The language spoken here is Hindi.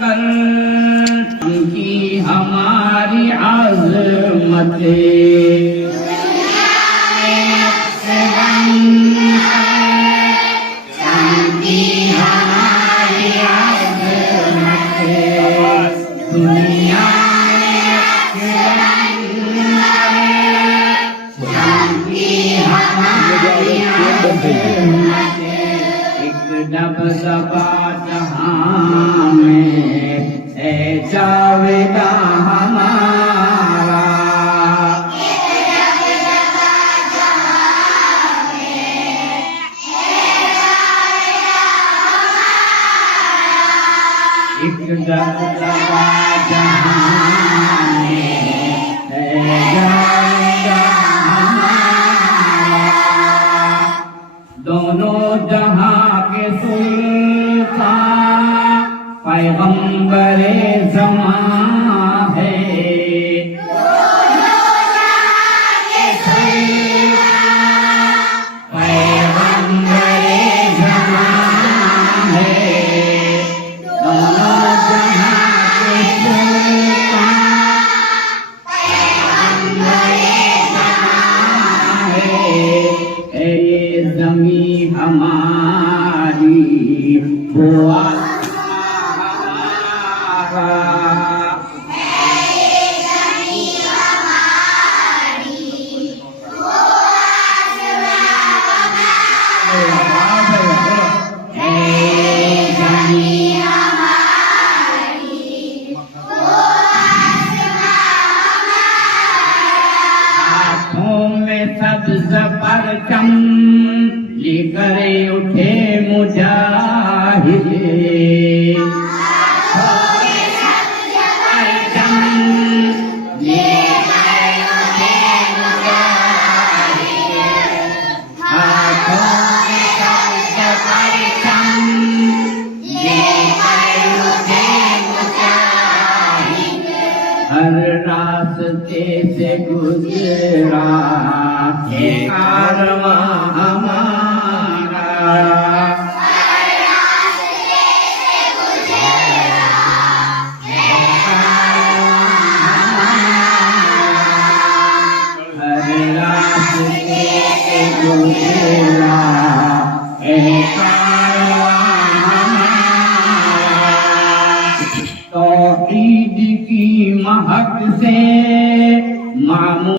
कर की हमारी आज़मतें दुनिया एक दबदबा जहां में है जावेदा हमारा, एक दबदबा जहां में है जावेदा हमारा। दोनों जहां के सुल्तान पैगंबरे ज़मां है, पैगंबरे ज़मां है। दोनों जहां के सुल्तान पैगंबरे ज़मां है। ये ज़मीं हमारी वो सब्ज़ परचम लेकर उठे मुजाहिद, हर रास्ते से गुजरा ये कारवां हमारा, हर रास्ते से गुजरा ये कारवां हमारा, हर रास्ते से गुजरा ये कारवां हमारा। तौहीद की महक से मामू